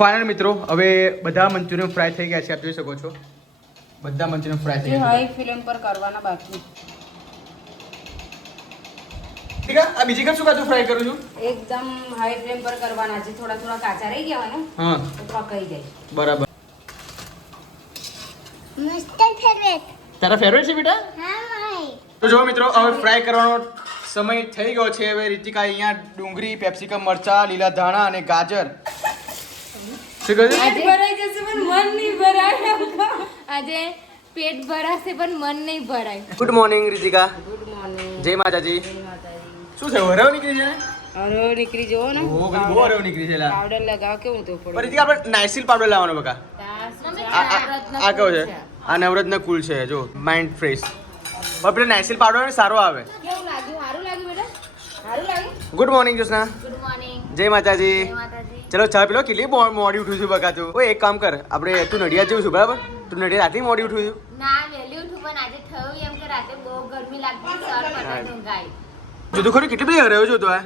Final મિત્રો હવે બધા મંચુરિયન ફ્રાય થઈ ગયા છે આપ જોઈ શકો છો. બધા મંચુરિયન ફ્રાય થઈ ગયા હાઈ ફ્લેમ પર કરવાના બાકી. ઠીક આ બીજી કઈ શું કાચું ફ્રાય કરું છું? એકદમ હાઈ ફ્લેમ પર કરવાના છે થોડા થોડા કાચા રહી ગયા હોય ને હા. તો પકાઈ જાય. બરાબર. મસ્ત ફેવરેટ. તારા ફેવરેટ છે બેટા? હા તો જો મિત્રો હવે ફ્રાય કરવાનો સમય થઈ ગયો છે. હવે રીતિકા અહીંયા ડુંગળી પેપ્સિકમ મરચા લીલા ધાણા અને ગાજર શું કહ્યું? પેટ ભરાઈ જશે પણ મન નહીં ભરાય. આજે પેટ ભરાશે પણ મન નહીં ભરાય. Good morning Ritika good morning જય માતાજી. શું નીકળી છે? અરે નીકળી જવો ને. ઓહો બધી બહુ હરાવ નીકળી છે લા. પાવડર લગાવ કેવું તો પડે? રીતિકા આપણે નાઇસિલ પાવડર લાવવાનો બકા. આ કયો છે. આ નવરત્ન કુલ છે જો. માઇન્ડ ફ્રેશ હવે પેલો નાઇસિલ પાવડર સારો આવે. કેવું લાગ્યું? સારું લાગ્યું બેટા સારું લાગ્યું? Good morning Joshna good morning જય માતાજી. જય માતાજી. ચલો ચા પેલો કેટલી મોડી ઉઠું છું બકા તું. એક કામ કર. આપણે તું નડિયાદ જવું છું બરાબર? તું નડિયાદ રાતે મોડી ઉઠું છું? ના વહેલી ઉઠું પણ આજે થયું એમ કે રાતે બહુ ગરમી લાગતી સર પતા ઊંઘાઈ. જુદું ખરું કેટલી બધી હરાયો છો તો આ?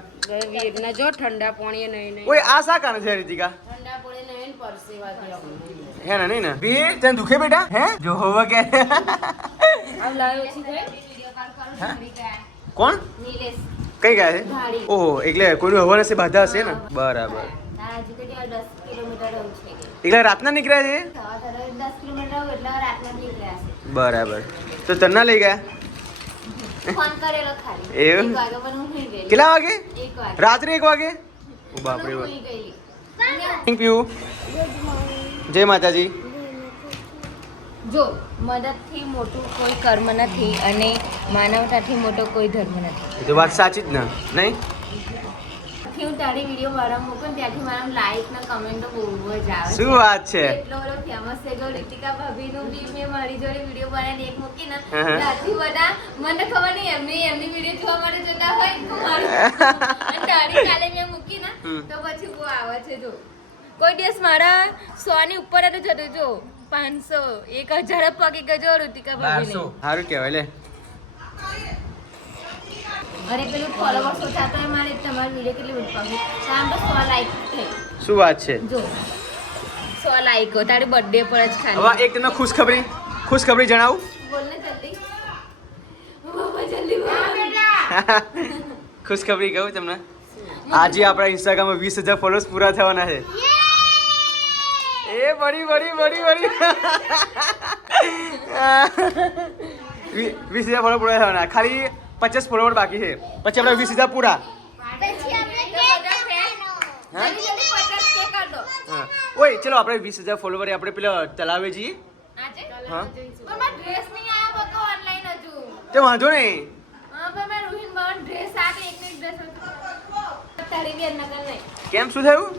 વીરના જો ઠંડા પાણી નહીં નહીં ઓય આ શા કારણ છે રીતિકા? ઠંડા પાણી નહીં પરસેવાથી આપણે. હે ને નહીં ને. બી તને દુખે બેટા? હે? જો હોવા કે આ લાવ્યો છે તે? કોણ? નીલેશ. કઈ ગયા છે? ઓહો એટલે કોઈનું હવા નસે બાધા હશે ને? બરાબર. એટલે રાતના નીકળ્યા છે? બરાબર. તો તન્ના લઈ ગયા? એવું? કેટલા વાગે? રાત્રે એક વાગે? બાપરે થેન્ક યુ જય માતાજી. જો મદદથી મોટું કોઈ કર્મ નથી અને માનવતાથી મોટો કોઈ ધર્મ નથી. તો વાત સાચી જ ને નહીં? થી હું તારી વીડિયો મારા મૂકું ત્યાંથી મારા લાઈક ને કમેન્ટો બહુ જ આવે શું વાત છે? એટલો બધો ફેમસ થઈ ગયો રીતિકા ભાભીનું બી મેં મારી જોડે વીડિયો બનાવીને એક મૂકી ને. ત્યાંથી બધા મને ખબર નહીં એમની એમની વીડિયો જોવા માટે જતા હોય તો મારી અને તારી કાલે મેં મૂકી ને તો પછી બહુ આવે છે જો. કોઈ દિવસ મારા સો ની ઉપર જ જતો જો પાંચસો એક હજાર પગી ગયો રીતિકા ભાભી સારું કહેવાય લે. અરે પેલું ફોલોવર્સ ઓછા તો મારે તમારી વીડિયો કેટલી ઉઠવાની આમ તો સો લાઈક થઈ. શું વાત છે? જો. સો લાઈકો તારી બર્થડે પર જ હવે ખાલી એક તમને ખુશખબરી ખુશખબરી જણાવું. બોલને જલ્દી. બાબા જલ્દી બોલ. ખુશખબરી કહું તમને. આજે આપણા ઇન્સ્ટાગ્રામમાં વીસ હજાર ફોલોઅર્સ પૂરા થવાના છે. એ બડી બડી બડી બડી વીસ હજાર ફોલો પૂરા થવાના. ખાલી પચાસ ફોલોવર બાકી છે. પછી આપણે વીસ હજાર પૂરા. હા? ઓય ચલો આપણે વીસ હજાર ફોલોવર આપણે પેલા તલાવે જઈએ હા? પણ મારો ડ્રેસ નહીં આવ્યો બકો ઓનલાઈન હજુ. તે વાંધો નહીં. હા પણ મેં રૂહીન બાવન ડ્રેસ આવે એક એક ડ્રેસ તારી બી નકલ નહીં. કેમ શું થયું?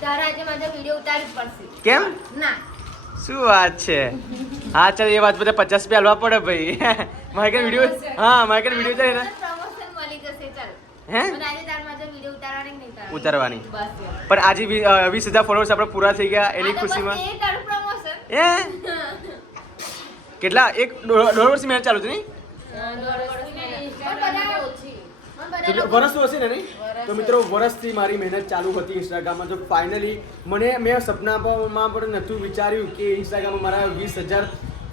તારે આજે મારે વીડિયો ઉતારવી પડશે. કેમ? ના. શું વાત છે? હા ચાલ એ વાત બધા પચાસ રૂપિયા હલવા પડે ભાઈ. મારે કઈ વીડિયો હા મારે કઈ વીડિયો ચાલે હે? ઉતારવાની. પણ આજે વીસ હજાર ફોલોઅર્સ આપણે પૂરા થઈ ગયા એની ખુશીમાં એ કેટલા? એક દોઢ વર્ષ વર્ષથી મહેનત ચાલુ હતી નહીં? બધા તો હશે ને નહીં? તો મિત્રો વર્ષથી મારી મહેનત ચાલુ હતી ઇન્સ્ટાગ્રામમાં તો ફાઇનલી મને મેં સપનામાં પણ નહોતું વિચાર્યું કે ઇન્સ્ટાગ્રામમાં મારા વીસ હજાર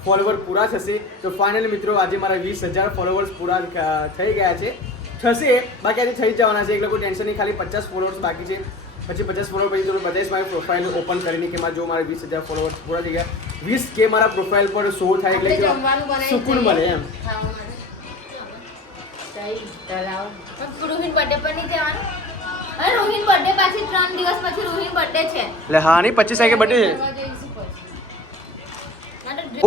ફોલોવર પૂરા થશે. તો ફાઇનલી મિત્રો આજે મારા વીસ હજાર ફોલોવર્સ પૂરા થઈ ગયા છે. થશે બાકી આજે થઈ જવાના છે. એક લોકો ટેન્શન નહીં ખાલી પચાસ ફોલોવર્સ બાકી છે. પછી પચાસ ફોલોવર પછી તો બધાય મારી પ્રોફાઇલ ઓપન કરીને કે મારા જો મારા વીસ હજાર ફોલોવર્સ પૂરા થઈ ગયા. વીસ કે મારા પ્રોફાઇલ પર શો થાય એટલે સુકૂન મળે એમ. પણ રોહિન પર નહીં જવાનું? અરે રોહિન birthday પાછી ત્રણ દિવસ પછી રોહિન birthday છે. એટલે હા તારીખે બર્થડે છે.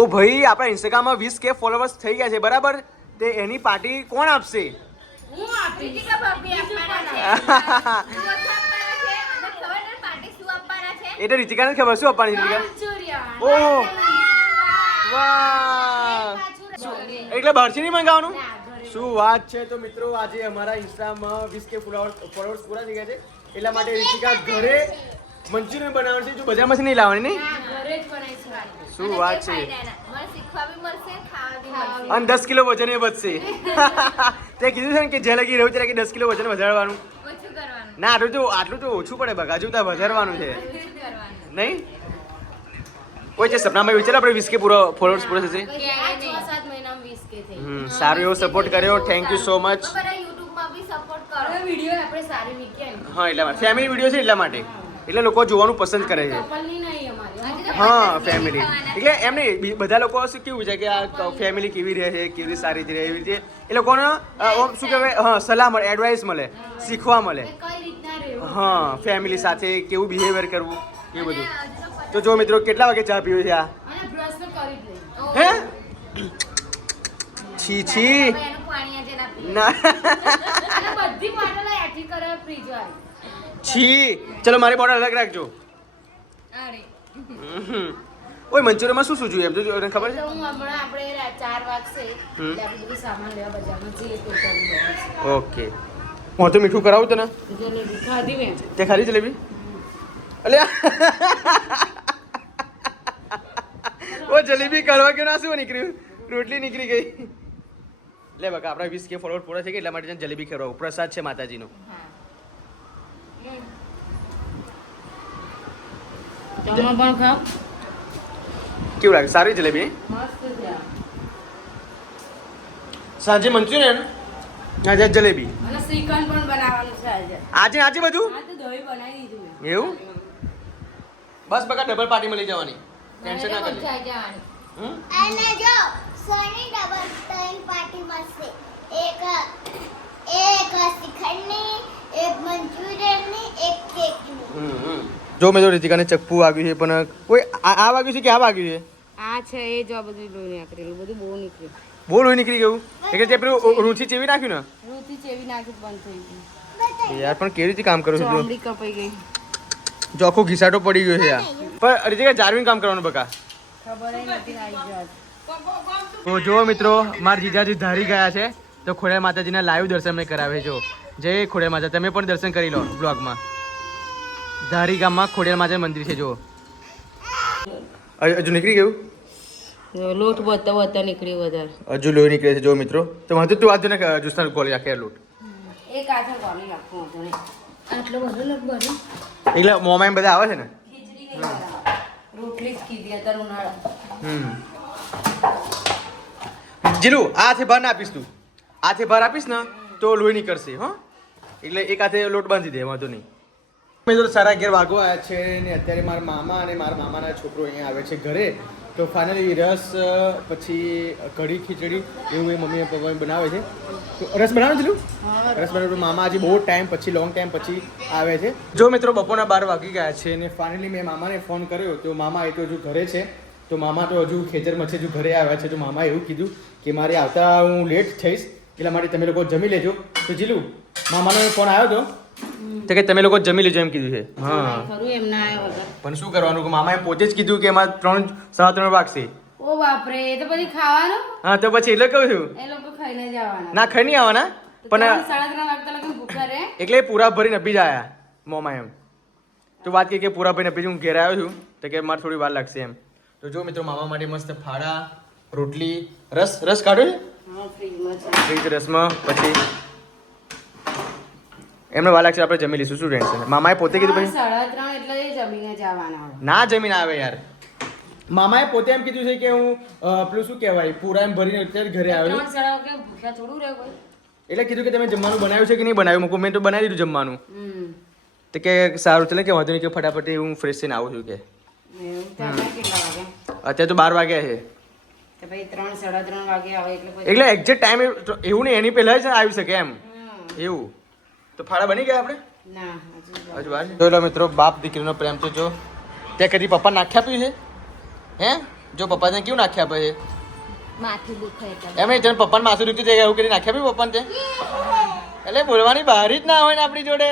ઓ ભાઈ આપણા ઇન્સ્ટાગ્રામમાં વીસ કે ફોલોવર્સ થઈ ગયા છે બરાબર? તે એની પાર્ટી કોણ આપશે? ભાભી છે. આપવાના છે? અને ખબર શું આપવાના છે? એ તો રીતિકાને જ ખબર શું આપવાની છે રીતિકા ઓહો. વાહ. એટલે બહારથી નહીં મંગાવવાનું? શું વાત છે? તો મિત્રો આજે અમારા ઇન્સ્ટામાં વીસ કે ફોલોઅર્સ પૂરા થઈ ગયા છે. એટલા માટે રીતિકા ઘરે મંચુરિયન બનાવવાનું છે. જો બજારમાંથી નહીં લાવવાની નહીં? શું વાત છે? ફાયદાના. મને શીખવા બી મળશે ખાવા બી મળશે. અને દસ કિલો વજન એ વધશે. તે કીધું છે ને કે જે લગી રહ્યું છે કે દસ કિલો વજન વધારવાનું. ના આટલું તો આટલું તો ઓછું પડે બગા હજુ તો વધારવાનું છે. નહીં? કોઈ છે સપનામાં વિચાર આપણે વીસ કે પૂરો ફોલોઅર્સ પૂરા થશે? કે આ છ સાત મહિનામાં વીસ કે થઈ હમ, સારું એવો સપોર્ટ કર્યો થેન્ક યુ સો મચ બધા યુટ્યુબમાં બી સપોર્ટ કરો. વીડિયો આપણે સારી મૂકીએ હા એટલા માટે. ફેમિલી વીડિયો છે એટલા માટે. એટલે લોકો જોવાનું પસંદ કરે છે. કપલની નહીં અમારી હા. ફેમિલી એટલે એમ નહીં બી- બધા લોકો શું કેવું છે કે આ ફેમિલી કેવી રહે છે કેવી સારી રીતે રહે એવી રીતે. એ લોકોને શું કહેવાય? હા સલાહ મળે એડવાઇસ મળે શીખવા મળે. કે કઈ રીતના રહેવું હા ફેમિલી સાથે કેવું બિહેવિયર કરવું એ બધું. તો જો મિત્રો કેટલા વાગે ચા પીવું છે આ? અને બ્રશ તો કરી જ લઈએ. હે? છી છી. ના છી. ચલો મારી બોટલ અલગ રાખજો. ઓય મંચુરિયનમાં શું શું જોઈએ? એમ તો ખબર છે? હું હમણાં આપણે ચાર વાગશે. એટલે આપણે બધું સામાન લેવા બજારમાં જઈએ ટોટલ ઓકે. હું તો મીઠું કરાવું તને? ખાધી મેં તે ખાલી જલેબી? અલે. ઓ જલેબી કરવા કે ના શું નીકળ્યું? રોટલી નીકળી ગઈ. લે બકા આપણા વીસ કે ફોલોવર પૂરા થઈ ગયા એટલા માટે જલેબી ખવડાવું. પ્રસાદ છે માતાજીનો. તમે પણ ખાઓ. કેવું લાગે? સારી જલેબી? મસ્ત છે આ. સાંજે મંચુરિયન આજે જલેબી. અને શ્રીખંડ પણ બનાવવાનું છે આજે. આજે આજે બધું? આ તો દહીં બનાવી દીધું એવું? બસ બકા ડબલ પાર્ટી મળી જવાની. ટેન્શન ના જવાની. હમ? અને જો. સોની ડબલ ત્રણ પાર્ટી મળશે. એક એક શ્રીખંડની એક મંચુરિયનની એક કેકની. જો મેં તો રીતિકાને ચપ્પુ વાગ્યું છે પણ કોઈ આ આ વાગ્યું છે કે આ વાગ્યું છે? આ છે એ જો બધું લોહી નીકળેલું બધું બહુ નીકળ્યું. બહુ લોહી નીકળી ગયું? એટલે જે પેલું રૂચી ચેવી નાખ્યું રૂતી ચેવી નાખ્યું બંધ થઈ ગયું યાર પણ કેવી રીતે કામ કરું છું તું? ચામડી કપાઈ ગઈ. જો આખો ઘીસાટો પડી ગયો છે યાર. પણ રીતિકા જારવીન કામ કરવાનું બકા. ખબર નથી આવી જાત તો જો મિત્રો મારા જીજાજી ધારી ગયા છે તો ખોડિયા માતાજીના લાઈવ દર્શન મેં કરાવે જો જય ખોડિયાર માતા તમે પણ દર્શન કરી લો બ્લોગમાં ધારી ગામમાં ખોડિયા માતા મંદિર છે જો હજુ નીકળી ગયું? લોટ બતા બતા નીકળી વધારે. હજુ લોહી નીકળે છે જો મિત્રો. તો વાંધો તું વાંધો ને જુસ્તા ગોળી રાખે લોટ એક આથા ગોળી નાખવું આટલો બધો લગભગ એટલે મોમાં એમ બધા આવે છે ને? રોટલી જ કીધી અત્યારે ઉનાળા હમ. જીલુ આ હાથે ભાર ના આપીશ તું. આ હાથે ભાર આપીશ ને તો લોહી નીકળશે હા. એટલે એક હાથે લોટ બાંધી દે વાંધો નહીં. મેં તો સારા ઘેર વાગો આવ્યા છે ને અત્યારે મારા મામા અને મારા મામાના છોકરો અહીંયા આવે છે ઘરે. તો ફાઇનલી રસ પછી કઢી ખીચડી એવું એ મમ્મી પપ્પા બનાવે છે. તો રસ બનાવે છે રસ બનાવે મામા આજે બહુ ટાઈમ પછી લોંગ ટાઈમ પછી આવે છે. જો મિત્રો બપોરના બાર વાગી ગયા છે. અને ફાઇનલી મેં મામાને ફોન કર્યો. તો મામા એ તો હજુ ઘરે છે. તો મામા તો હજુ ખેતરમાં છે હજુ ઘરે આવ્યા છે. તો મામાએ એવું કીધું કે મારે આવતા હું લેટ થઈશ એટલા માટે તમે લોકો જમી લેજો. તો જીલું મામાનો ફોન આવ્યો હતો તો કે તમે લોકો જમી લેજો એમ કીધું છે. હા. આવ્યા પણ શું કરવાનું કે મામાએ પોતે જ કીધું કે એમાં ત્રણ સાડા ત્રણ વાગશે. ઓ બાપરે એ તો પછી ખાવાનું? હા તો પછી એટલે કહું છું. એ લોકો ખાઈને જવાના ના ખાઈ નહીં આવવાના પણ એટલે પૂરા ભરીને અભી જ આયા મોમાં એમ. તો વાત કે પૂરા ભરીને અભી હું ઘેર આવ્યો છું તો કે મારે થોડી વાર લાગશે એમ. તો જો મિત્રો મામા માટે મસ્ત ફાડા રોટલી રસ રસ કાઢો ફ્રીજ રસમાં પછી એમને વાર લાગશે આપણે જમી લઈશું. શું ટેન્શન મામાએ પોતે કીધું પછી? સાડા ત્રણ એટલે જમીને જ ના જમીન આવે યાર. મામાએ પોતે એમ કીધું છે કે હું પેલું શું કહેવાય પૂરા એમ ભરીને અત્યારે ઘરે આવ્યો. એટલે કીધું કે તમે જમવાનું બનાવ્યું છે કે નહીં બનાવ્યું? મૂકું મેં તો બનાવી દીધું જમવાનું. તો કે સારું ચાલે કે વાંધો નહીં કે ફટાફટ હું ફ્રેશ થઈને આવું છું કે. અત્યારે તો બાર વાગ્યા છે. એટલે પછી એક્ઝેક્ટ ટાઈમ એવું નહીં એની પહેલા જ આવી શકે એમ. એવું. તો ફાળા બની ગયા આપણે? હજુ વાર મિત્રો બાપ દીકરીનો પ્રેમ તો જો. તે કદી પપ્પા નાખ્યા આપ્યું છે? હે? જો પપ્પાને કેવું નાખ્યા આપે છે? એમ તને પપ્પાને માથું દુખતું છે એવું કરી નાખ્યા આપ્યું પપ્પાને તે? એટલે બોલવાની બહાર જ ના હોય ને આપણી જોડે.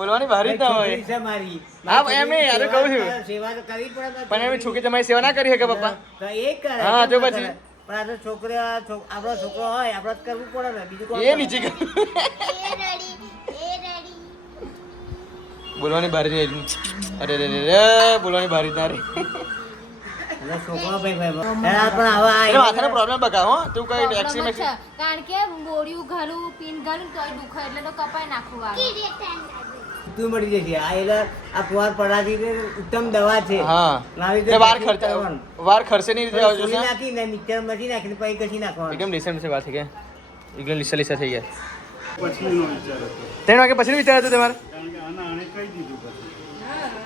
બોલવાની ભારી ના હોય. મારી. હા, એમ નહીં, યાર, કહું છું. સેવા- તો કરવી પડે પણ એમ છોકરી તમારી સેવા ના કરી શકે પપ્પા? તો એ કરે હા, તો પછી? પણ આ તો છોકરા આપણો છોકરો હોય આપણે જ કરવું પડે ને. બીજું કોણ એ નીચે કર. એ રેડી એ રેડી. બોલવાની બારી જ અરે રે રે બોલવાની બારી ના રે. કારણ કે બોડિયું ઘરું પીન ઘરું તોય દુખે એટલે તો કપાઈ નાખવું ટાઈમ મળી જશે. આ એટલે આ ફુવાર પડાતી ઉત્તમ દવા છે. હા. રીતે વાર ખર્ચા વાર ખર્ચે નહીં રીતે આવજો સોલી નાખીને મિક્સર મથી નાખીને પછી કશી નાખવાનું. એકદમ ડિસેમ્બર વાત થઈ ગયા એકદમ લીસા લીસા થઈ ગયા. ત્રણ વાગે પછી વિચાર હતો તમારે? કારણ કે આના આણે કહી દીધું પછી.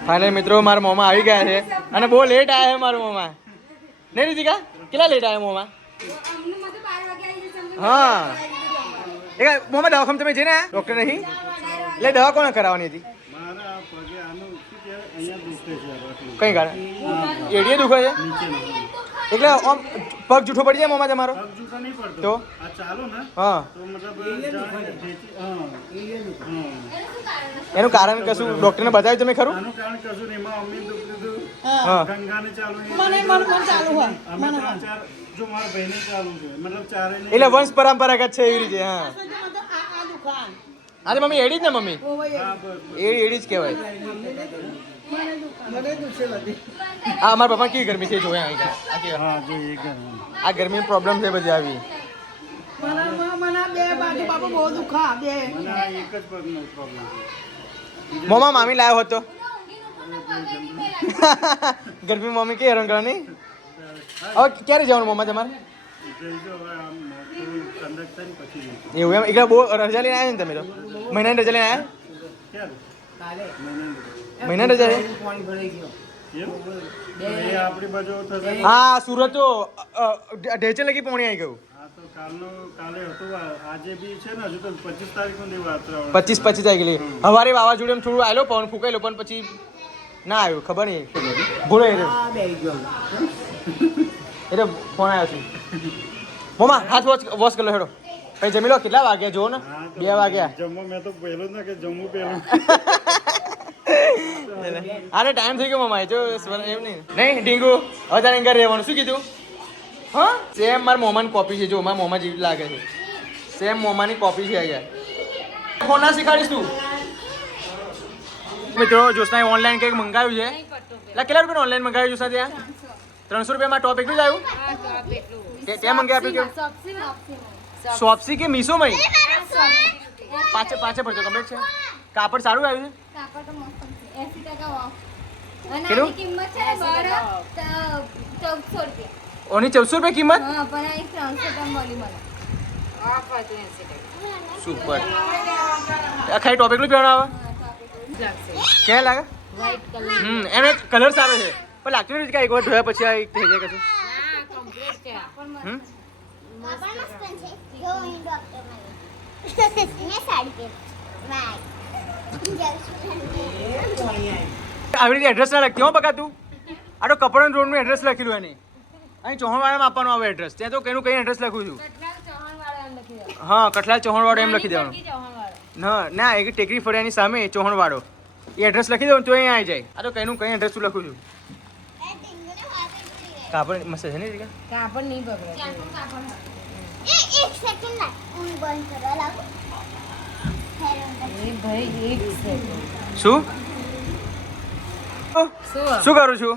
ફાઇનલ મિત્રો મારા મોમાં આવી ગયા છે. અને બહુ લેટ આવ્યા છે મારા મોમાં. નહીં રીતિકા? કેટલા લેટ આવ્યા મોમાં? હા. એ મોમાં દવાખાને તમે જઈને ડૉક્ટર નહીં? એટલે દવા કોને કરાવવાની હતી? મારા આ પગે આનું શું કહેવાય? અહીંયા દુખે છે આ આટલું. કઈ કારણ? એડીએ દુખે છે? એટલે આમ પગ જૂઠો પડી જાય મોમાં તમારો? તો? આ હા. એનું કારણ કશું? ડૉક્ટરને બતાવ્યું તમે ખરું? આનું કારણ કશું નહીં. એમાં અમને દુઃખ દીધું. હા. ગંગાને ચાલુ મને મને ચાલુ હોય. અમે ત્રણ ચાર જો મારા ભાઈને ચાલુ છે. મતલબ ચારે નહીં એટલે વંશ પરંપરાગત છે એવી રીતે હા. હા તો મમ્મી એડી જ ને મમ્મી હા બસ એડી એડી જ કહેવાય હા અમારા પપ્પા કેવી ગરમી છે જોયા અહીં આગળ. આ કેવા? હા જો એ ગયું આ ગરમી પ્રોબ્લેમ છે બધી આવી મને આ એક જ પગનો પ્રોબ્લેમ છે મોમાં મામી લાવ્યો હતો ગરમી મમ્મી કે હેરાન કરવાની હવે ક્યારે જવાનું મોમાં તમારે એવું એમ? એકલા બહુ રજા લઈને આવ્યા ને તમે તો? મહિનાની રજા લઈને આવ્યા? મહિના મહિનાની રજા હા સુરત તો ઢેચે લગી પોણી આવી ગયું. હા તો કાલનો કાલે હતું. આ- આજે બી છે ને હજુ તો પચીસ. પચીસ આવી ગયેલી હવારે વાવાઝોડું એમ થોડું આવેલો પવન ફૂંકાયેલો પણ પછી ના આવ્યું ખબર નહીં. ભૂલો એટલે ફોન આવ્યો છે. મોમા હાથ વોશ વોશ કરી લો હેડો. પછી જમી લો કેટલા વાગ્યા? જુઓ ને. બે વાગ્યા. જમવા મેં તો પહેલો જ ના કે જમવું પહેલું. અરે ટાઈમ થઈ ગયો મામા એ જો એમ નહીં. નહીં ડીંગુ હવે તારે ઘરે રહેવાનું. શું કીધું? હા? સેમ મારા મોમાની કોપી છે જો મારા મોમા જેવી લાગે છે. સેમ મોમાની કોપી છે અહીંયા. ફોન ના શીખાડીશ તું? મિત્રો જોશનાએ ઓનલાઈન કંઈક મંગાવ્યું છે. એટલે કેટલા રૂપિયા ઓનલાઈન મંગાવ્યું જોશના ત્યાં? ત્રણસો રૂપિયામાં ટોપ એટલું જ આવ્યું ત્યાં મંગાવી આપ્યું કે સોપસી કે મીશોમાં પાછે પાછળ પડતો કમ્પ્લીટ છે કાપડ સારું આવ્યું છે કેટલું? કિંમત છે ને બાર ચૌદસો રૂપિયા ઓની ચૌદસો રૂપિયા કિંમત હા પણ અહીં ત્રણસો રૂપિયા મળી મને ઓફ સુપર આ ખાલી ટોપિકનું પહેરવાનું આવે ક્યાં લાગે વ્હાઈટ કલર હમ એને કલર સારો છે પણ લાગતું નથી કે એક વાર ધોયા પછી આ એક થઈ જાય કશું આવી રીતે એડ્રેસ ના લખતી હો, બકા તું. આ તો કપડાં રોડનું એડ્રેસ લખેલું એની. અહીં ચૌહાણવાળામાં આપવાનું આવે એડ્રેસ ત્યાં તો કેનું કઈ એડ્રેસ લખું છું હા, કઠલાલ ચૌહાણવાળો એમ લખી દેવાનું. ના ના એક ટેકરી ફળિયાની સામે ચૌહાણવાળો. એ એડ્રેસ લખી દઉં તો અહીંયા આવી જાય. આ તો કઈનું કઈ એડ્રેસ લખું છું એ કાપડ મસ્ત છે ને રીકા? કાપડ નહીં બગડે. એ એક સેકન્ડ લાગ હું બંધ કરવા લાગુ. એ ભાઈ એક સેકન્ડ શું? શું? શું કરું છું?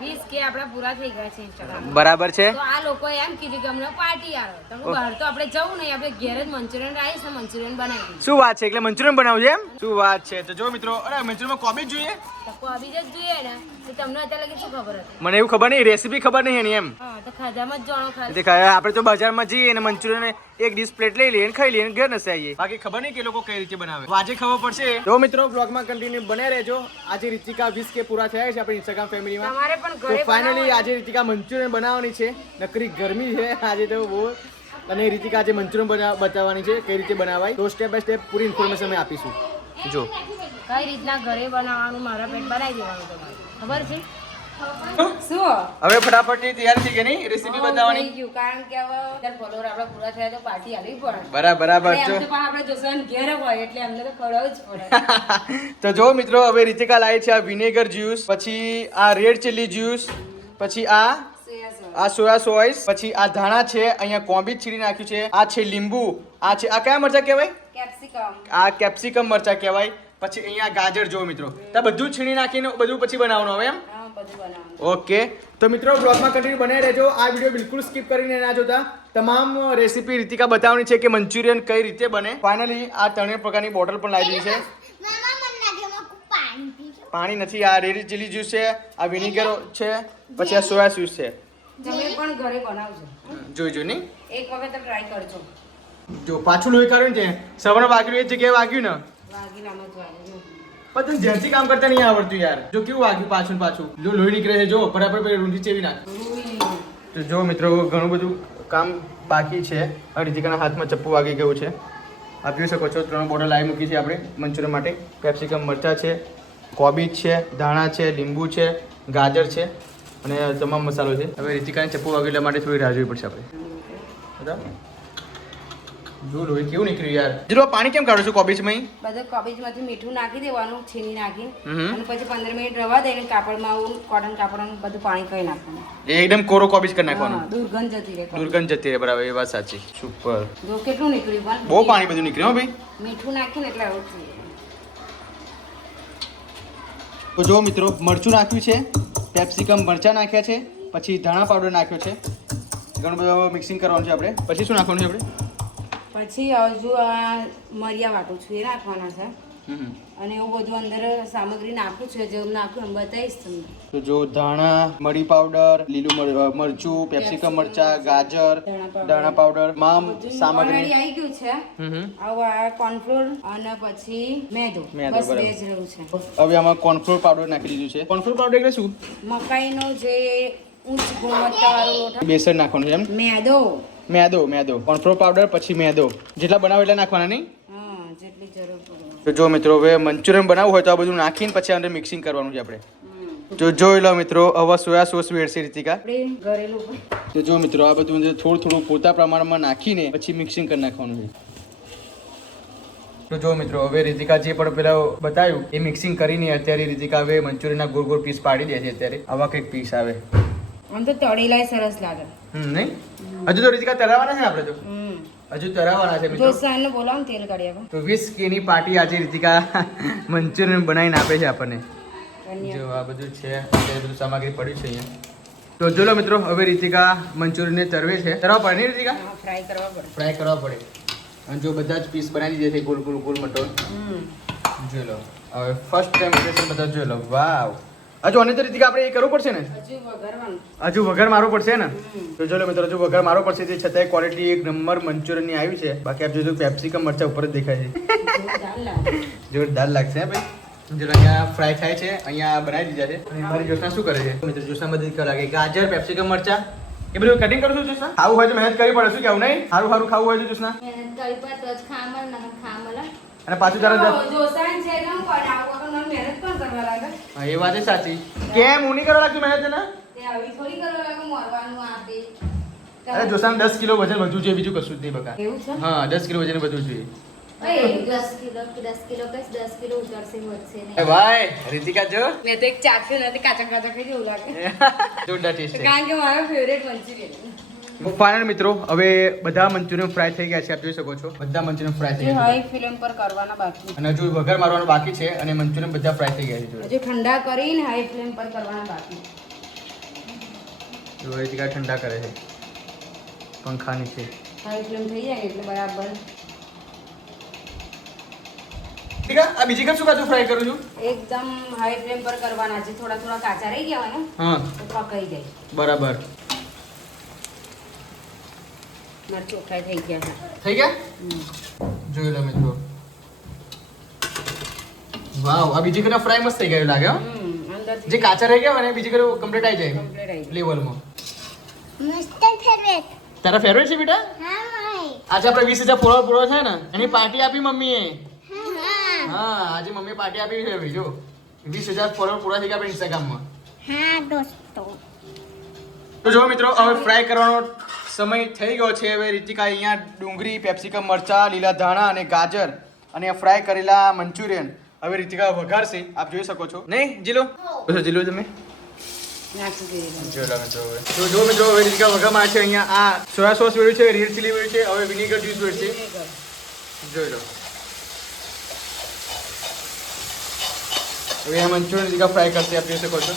વીસ કે પૂરા થઈ ગયા છે ઇન્સ્ટાગ્રામ બરાબર છે? તો આ લોકો એમ કીધું કે અમને પાર્ટી આવો તમે બહાર તો આપણે જવું નહીં આપણે ઘેર જ મંચુરિયન રાઈસ ને મંચુરિયન બનાવી શું વાત છે? એટલે મંચુરિયન બનાવજો છે એમ? શું વાત છે? તો જો મિત્રો અરે મંચુરિયનમાં કોબી જોઈએ. કોબી જ જોઈએ ને. તો તમને અત્યારે લગી શું ખબર હતી? મને એવું ખબર નહીં રેસીપી ખબર નહીં એની એમ. હા તો ખાધામાં જ જાણો ખાલી એટલે આપણે તો બજારમાં જઈએ અને મંચુરિયન એક ડીશ પ્લેટ લઈ લઈએ ખાઈ લઈએ ઘર નસે આવીએ બાકી ખબર નહીં કે લોકો કઈ રીતે બનાવે. આજે ખબર પડશે. તો મિત્રો બ્લોગમાં કન્ટિન્યુ બને રહેજો. આજે રીતિકા વીસ કે પૂરા થયા છે આપણી ઇન્સ્ટાગ્રામ ફેમિલીમાં તમારે પણ ઘરે ફાઇનલી આજે રીતિકા મંચુરિયન બનાવવાની છે. નકરી ગરમી છે. આજે તો બહુ અને રીતિકા આજે મંચુરિયન બતાવવાની છે કઈ રીતે બનાવાય. તો સ્ટેપ બાય સ્ટેપ પૂરી ઇન્ફોર્મેશન અમે આપીશું. જો. કઈ રીતના ઘરે બનાવવાનું મારા પેટ બનાવી દેવાનું તમારે. ખબર છે? હવે ફટાફટ તૈયાર થઈ ગઈ નહીં? રેસીપી બતાવવાની. ગયું. કારણ કે હવે દર ફોલોવર આપણા પૂરા થયા તો પાર્ટી આવી પડે. બરાબર બરાબર જો. પણ આપણે ઘેર હોય એટલે અમને તો ખવડાવવું જ પડે. તો જો મિત્રો હવે રીતિકા લાવી છે આ વિનેગર જ્યુસ પછી આ રેડ ચીલી જ્યુસ પછી આ આ સોયા સોઈસ પછી આ ધાણા છે અહીંયા કોબીજ છીણી નાખ્યું છે આ છે લીંબુ આ છે આ કયા મરચા કહેવાય? કેપ્સિકમ. આ કેપ્સિકમ મરચા કહેવાય પછી અહીંયા ગાજર જો મિત્રો. તો બધું છીણી નાખીને બધું પછી બનાવવાનું હવે એમ? ઓકે. તો મિત્રો બ્લોગમાં કન્ટિન્યુ બનાવી રહેજો. આ વીડિયો બિલકુલ સ્કીપ કરીને ના જોતા. તમામ રેસીપી રીતિકા બતાવવાની છે કે મંચુરિયન કઈ રીતે બને. ફાઇનલી આ ત્રણેય પ્રકારની બોટલ પણ લાવી છે. મામા મને ના પાણી નથી આ રેડી ચીલી જ્યુસ છે આ વિનેગર છે પછી આ સોયા જ્યુસ છે. તમે પણ ઘરે બનાવજો. જોઈજો નહીં? એક વખત ટ્રાય કરજો. જો પાછું લોહી કર્યું છે સવારે વાગ્યું એ જગ્યાએ વાગ્યું ને? જ વાગ્યું પણ તને ઝેરથી કામ કરતા નહીં આવડતું યાર. જો કેવું વાગ્યું પાછું પાછું. જો લોહી નીકળે છે, જો, બરાબર પેલી રૂંધી ચેવી નાખ. તો જો મિત્રો, ઘણું બધું કામ બાકી છે. રીતિકાના હાથમાં ચપ્પુ વાગી ગયું છે. આપ શકો છો, ત્રણ બોટલ લાવી મૂકી છે આપણે મંચુરિયન માટે. કેપ્સિકમ, મરચાં છે, કોબીજ છે, ધાણા છે, લીંબુ છે, ગાજર છે, અને તમામ મસાલો છે. હવે રીતિકાને ચપ્પુ વાગી માટે થોડી રાહ જોવી પડશે આપણે. બરાબર? જો લોહી કેવું નીકળ્યું યાર? જીરો પાણી કેમ કાઢો છો કોબીજમાં બધું કોબીજમાંથી મીઠું નાખી દેવાનું છીની નાખી. અને પછી પંદર મિનિટ રવા દઈને કાપડમાં આવું કોટન કાપડ બધું પાણી કરી નાખવાનું. એકદમ કોરો કોબીજ કરી નાખવાનું. દુર્ગંધ જતી રહે દુર્ગંધ જતી રહે બરાબર એ વાત સાચી. સુપર. જો કેટલું નીકળ્યું પણ બહુ પાણી બધું નીકળ્યું હો ભાઈ. મીઠું નાખીને એટલે આવું થયું. તો જો મિત્રો મરચું નાખ્યું છે કેપ્સિકમ મરચાં નાખ્યા છે પછી ધાણા પાવડર નાખ્યો છે. ઘણું બધું મિક્સિંગ કરવાનું છે આપણે. પછી શું નાખવાનું છે આપણે? પછી હજુ આ મરિયા વાટું છું એ નાખવાના છે. અને એવું બધું અંદર સામગ્રી નાખું છું જે નાખું એમ બતાવીશ તમને. તો જો ધાણા મરી પાવડર લીલું મરચું કેપ્સિકમ મરચાં ગાજર ધાણા પાવડર. બધું સામગ્રી. આવી ગયું છે. હમ હમ. આવું આ કોર્નફ્લોર અને પછી મેદો. મેદો, બસ. બે જ રહ્યું છે. હવે આમાં કોર્નફ્લોર પાવડર નાખી દીધું છે. કોર્નફ્લોર પાવડર એટલે શું? મકાઈનો જે ઉચ્ચ ગુણવત્તાવાળો લોટ બેસન નાખવાનું છે એમ? મેદો. મેદો મેદો. કોર્નફ્લોર પાવડર પછી મેદો. જેટલા બનાવો એટલા નાખવાના નહીં? જેટલી જરૂર પડે. જો મિત્રો હવે મંચુરિયન બનાવવું હોય તો આ બધું નાખીને પછી અંદર મિક્સિંગ કરવાનું છે આપણે. જો જોઈ લો મિત્રો હવે સોયા સોસ વેડશે રીતિકા. ઘરેલું તો જો મિત્રો આ બધું થોડું થોડું પૂરતા પ્રમાણમાં નાખીને પછી મિક્સિંગ કરી નાખવાનું છે. તો જો મિત્રો હવે રીતિકા જે પણ પેલા બતાવ્યું એ મિક્સિંગ કરીને અત્યારે રીતિકા હવે મંચુરિયનના ગોળ ગોળ પીસ પાડી દે છે અત્યારે. આવા કંઈક પીસ આવે. આમ તો તળેલાય સરસ લાગે. હમ નહીં? હજુ તો રીતિકા તરાવાના છે ને આપણે તો? હજુ તરાવવાના છે મિત્રો. ડોસાને બોલાવો તેલ કાઢ્યા તો વીસ કેની પાર્ટી આજે રીતિકા મંચુરિયન બનાવીને આપે છે આપણને. જો આ બધું છે અત્યારે બધું સામગ્રી પડ્યું છે અહીંયા. તો જો લો મિત્રો હવે રીતિકા મંચુરિયન તરવે છે. તરવા પડે નહીં રીતિકા? ફ્રાય કરવા પડે. ફ્રાય કરવા પડે. અને જો બધા જ પીસ બનાવી દીધા છે ગોલ ગોલ ગોલ મટો હમ. જોઈ લો. હવે ફર્સ્ટ ટાઈમ બધા જોઈ લો. વાવ હજુ અને તો રીતિકા આપણે એ કરવું પડશે ને? હજુ વઘાર મારવું પડશે ને. તો જો મિત્રો હજુ વઘાર મારવો પડશે તે છતાંય ક્વોલિટી એક નંબર મંચુરિયનની આવી છે. બાકી આપ જોજો કેપ્સિકમ મરચા ઉપર જ દેખાય છે. જોરદાર લાગશે ભાઈ? જો અહીંયા ફ્રાય થાય છે અહીંયા બનાવી દીધા છે. અને મારી જોશના શું કરે છે? મિત્રો જોશના બધી કરવા લાગે ગાજર પેપ્સિકમ મરચા. એ બધું કટિંગ કરું છું જોશના? ખાવું હોય તો મહેનત કરવી પડે શું કેવું નહીં? સારું સારું ખાવું હોય તો જોશના? મહેનત તો જ અને પાછું તારા તો જોસાન છે ને કોણ આવું? વગર મને મહેનત પણ કરવા લાગે. હા, એ વાત સાચી. કેમ? હું નહીં કરવા લાગતું મહેનત ને તે આવી થોડી કરવા લાગે મરવાનું આપે. અરે જોસાન 10 કિલો વજન વધુ છે બીજું કશું જ નહીં બકા. એવું છે? હા દસ કિલો વજન વધુ તો છે. કારણ કે મારો ફેવરેટ મંચુરિયન. ફાઇનલ મિત્રો હવે બધા મંચુરિયન ફ્રાય થઈ ગયા છે આપ જોઈ શકો છો. બધા મંચુરિયન ફ્રાય થઈ ગયા હાઈ ફ્લેમ પર કરવાના બાકી. અને હજુ વઘાર મારવાનું બાકી છે અને મંચુરિયન બધા ફ્રાય થઈ ગયા છે હજુ ઠંડા કરીને હાઈ ફ્લેમ પર કરવાના બાકી. જો રીતિકા ઠંડા કરે છે. પંખાની છે. હાઈ ફ્લેમ થઈ જાય એટલે બરાબર. આ બીજી કપ શું કાચું ફ્રાય કરું છું? એકદમ હાઈ ફ્લેમ પર કરવાના છે. થોડા થોડા કાચા રહી ગયા હોય ને હા. તો પકાઈ જાય બરાબર. મારા ચોખ્ખાઈ થઈ ગયા છે. થઈ ગયા? જોઈ લો મિત્રો. વાવ આ બીજી કપ ફ્રાય મસ્ત થઈ ગયું લાગે હો. જે કાચા રહી ગયા બીજી કપ કમ્પ્લીટ આવી જાય. Complete આવી લેવલમાં. મસ્ત ફેવરેટ. તારા ફેવરેટ છે બેટા? હા આજે આપણે વીસ હજાર ફોલોવર પૂરો છે ને એની પાર્ટી આપી મમ્મીએ. હા હા. આજે મમ્મી પાર્ટી આપી છે ભાઈ જો. વીસ હજાર ફોલોવર પૂરા થઈ ગયા આપણે ઇન્સ્ટાગ્રામમાં હા દોસ્તો. તો જો મિત્રો હવે ફ્રાય કરવાનો સમય થઈ ગયો છે હવે રીતિકા અહીંયા ડુંગળી પેપ્સિકમ મરચાં લીલા ધાણા અને ગાજર અને ફ્રાય કરેલા મંચુરિયન. હવે રીતિકા વઘારશે. આપ જોઈ શકો છો. નહીં જીલો? તો જીલો તમે. જો તો જો હવે. રીતિકા વઘારમાં છે અહીંયા આ સોયા સોસ વેળ્યું છે રેડ ચીલી વેળ્યું છે હવે વિનેગર જ્યુસ વેળશે જોઈ લો. હવે આ મંચુરિયન રીતિકા ફ્રાય કરશે આપ જોઈ શકો છો.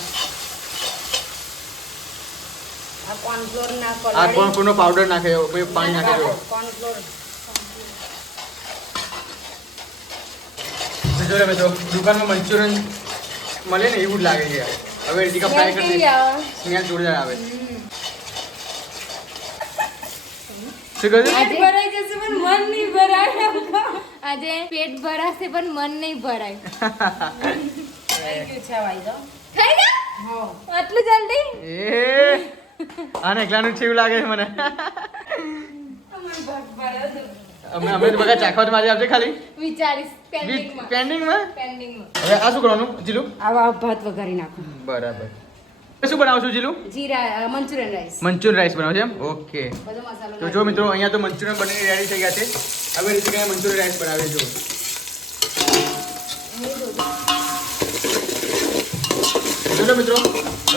કોર્નફ્લોર આ કોર્નફ્લોર નો પાવડર નાખે પછી પાણી નાખે જો. કોર્નફ્લોર તો જો મિત્રો દુકાનમાં મંચુરિયન મળે ને એવું જ લાગે છે. હવે રીતિકા ફ્રાય કરી સ્મેલ જોરદાર આવે. શું ભરાઈ જશે પણ મન નહીં ભરાય. આજે પેટ ભરાશે પણ મન નહીં ભરાય. થઈ ગયું? છે આટલું જલ્દી? એ આને એકલાનું ચીવ છે એવું લાગે છે મને. અમે અમે તો બગા ચાખવા તો મારી આપજે ખાલી. વિચારીશ પેન્ડિંગમાં. પેન્ડિંગમાં? પેન્ડિંગમાં. હવે આ શું કરવાનું જીલુ? આવા ભાત વઘારી નાખો. બરાબર. શું બનાવશું Jilu? Jeera manchurian rice. Manchurian rice બનાવો છે એમ? ઓકે. બધો મસાલો તો જો મિત્રો અહીંયા તો મંચુરિયન બનીને રેડી થઈ ગયા છે. હવે રીતિકા મંચુરિયન રાઈસ બનાવે જો. જોજો મિત્રો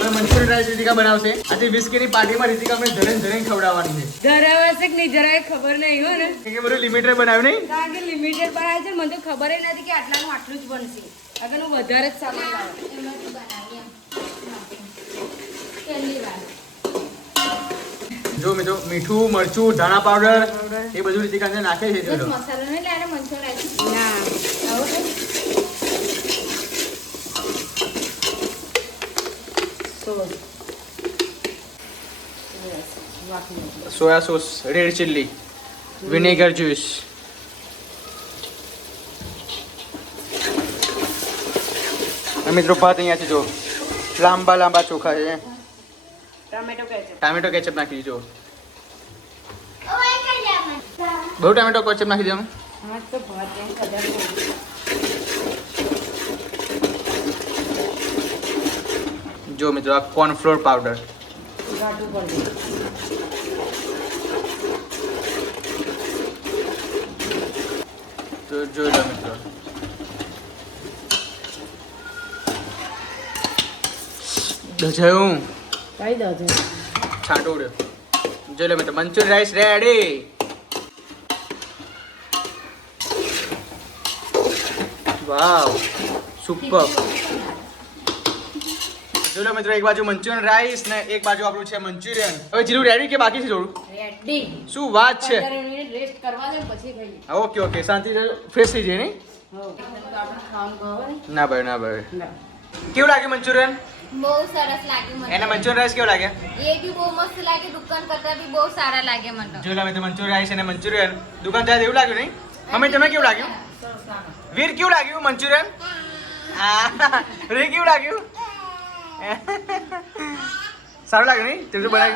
હવે મંચુરિયન રાઈસ રીતિકા બનાવશે. આજે વિસ્કીની પાર્ટીમાં રીતિકા અમને ધરેન ધરેન ખવડાવવાની છે. ધરાવાશે કે નહીં જરાય ખબર નહીં હો ને. કે બધું લિમિટેડ બનાવ્યું નહીં? કારણ કે લિમિટેડ બનાવે છે મને તો ખબર નથી કે આટલાનું આટલું જ બનશે. આગળનું વધારે જ સામાન લાવે જો મિત્રો મીઠું મરચું ધાણા પાવડર એ બધું રીતિકા અંદર નાખે છે મસાલો નહીં લાવે મંચુરિયન રાઈસ. ના આવો તો સોસ વાકી નાખો. Soya sauce red chilli vinegar juice મિત્રો ભાત અહીંયા છે જો લાંબા લાંબા ચોખા છે ટમેટો કેચઅપ ટામેટો કેચઅપ નાખી દીધો ઓય કરી લે મને બહુ ટામેટો કેચઅપ નાખી દેવાનું હા તો ભાત એમ કદાચ જો મિત્રો આ કોર્નફ્લોર પાવડર તો જોઈ લો મિત્રો. દજાયું. કઈ દો છો છાંટો ઉડ્યો. જોઈ લો મિત્રો Manchurian rice ready wow. Super. જોઈ લો મિત્રો એક બાજુ મંચુરિયન રાઈસ ને એક બાજુ આપણું છે મંચુરિયન. હવે જીરું રેડી કે બાકી છે થોડું? રેડી શું વાત છે? રેસ્ટ કરવા દે પછી ખાઈએ ઓકે ઓકે શાંતિ ફ્રેશ થઈ જાય નહીં? ને ભાઈ ના ભાઈ. કેવું લાગે મંચુરિયન? બહુ સરસ લાગે મને. એને મંચુરિયન રાઈસ કેવું લાગે? એ બી બહુ મસ્ત લાગે દુકાન કરતા બી બહુ સારા લાગે મને. જોઈ લો મિત્રો મંચુરિયન રાઈસ અને મંચુરિયન. દુકાન એવું લાગ્યું નહીં? મમ્મી તમે કેવું લાગ્યું? વીર કેવું લાગ્યું મંચુરિયન? આ, રે કેવું લાગ્યું? સારું લાગે નહીં? તે બનાવ્યું